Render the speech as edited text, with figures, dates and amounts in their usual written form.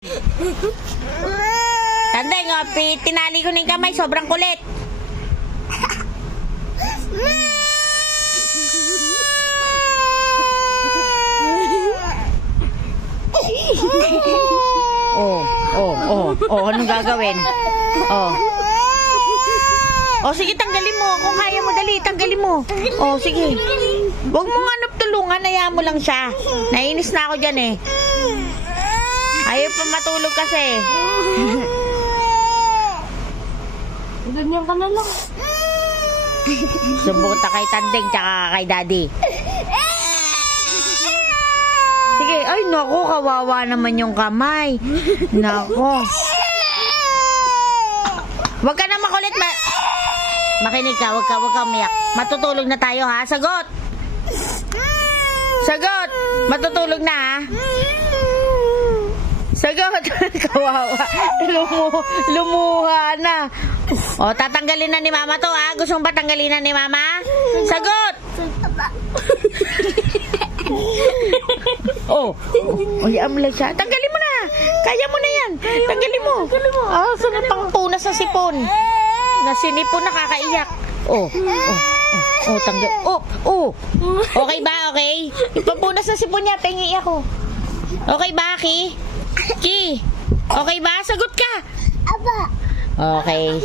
Tanday nga, tinali ko na yung kamay, sobrang kulit. Anong gagawin? Sige, tanggalin mo. Kung kaya mo, dali, tanggalin mo. Sige. Huwag mo nga tulungan, hayaan mo lang siya. Nainis na ako dyan eh. Ayaw pa matulog kasi. Ganyan ka na lang. Sumbunta kay Tandeng tsaka kay Daddy. Sige, ay naku, kawawa naman yung kamay. Naku. Huwag ka na makulit. Makinig ka, huwag ka umiyak. Matutulog na tayo ha, sagot. Sagot, matutulog na ha. Sagot, kawawa. Lumuha na. Tatanggalin na ni Mama to ha. Gusto mo ba tanggalin na ni Mama? Sagot. Hayaan mo lang siya. Tanggalin mo na. Kaya mo na yan. Tanggalin mo. Sunod pang punas sa sipon. Na sinipon, nakakaiyak. Tanggal. Okay ba? Okay? Ipampunas sa sipon niya. Pengi ako. Okay ba, Ki? Ki? Okay ba? Sagot ka. Aba. Okay.